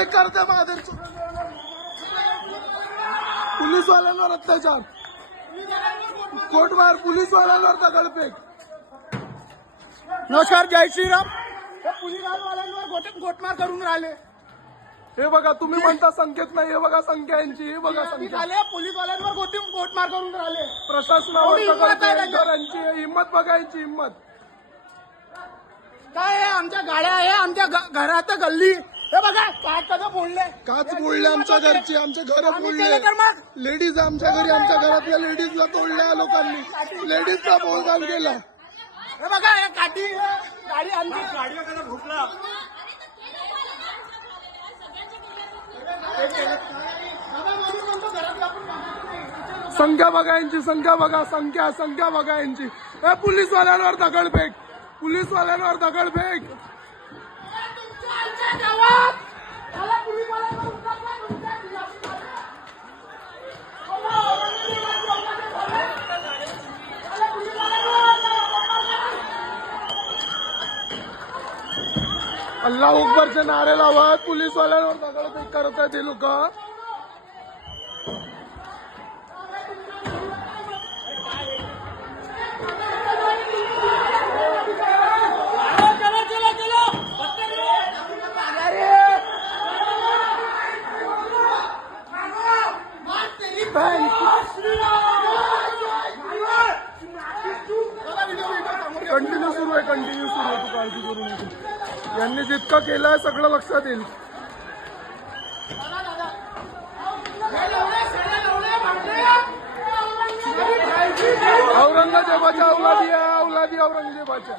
दगडफेक करते महादेव. पोलीसवाल्यांवर अत्याचार, कोर्टबाहेर पोलीसवाल्यांवर दगडफेक. नमस्कार, जय श्रीराम. हे पोलीसवाल्यांवर गोटमार करून राहिले. हे बघा, तुम्ही म्हणता संख्येत नाही, हे बघा संख्या यांची, हे बघा संख्या. पोलीसवाल्यांवर गोटमार करून राहिले. प्रशासनावर दगडफेक, हिंमत बघा यांची हिंमत. काय आहे, आमच्या गाड्या आहे, आमच्या घरात गल्ली. हे बघा काच कसं फोडले, काच फोडले आमच्या घरची, आमच्या घर फोडले. लेडीज आमच्या घरी, आमच्या घरातल्या लेडीजला तोडल्या लोकांनी, लेडीजचा बोलचाल केला. हे बघा हे काठी गाडी आमची गाडीला कसा भुकला. संख्या बघा यांची, संख्या बघा, संख्या बघा यांची. हे पोलीसवाल्यांवर दगडफेक, पोलीसवाल्यांवर दगडफेक. अल्लाह अकबरचे नारे लावत पोलीसवाल्यांवर दगडफेक करत आहेत हे लोक. कंटिन्यू सुरू आहे, तू काळजी करू नको. यांनी जितकं केलंय सगळं लक्षात येईल. औरंगजेबाच्या औलादी औरंगजेबाच्या.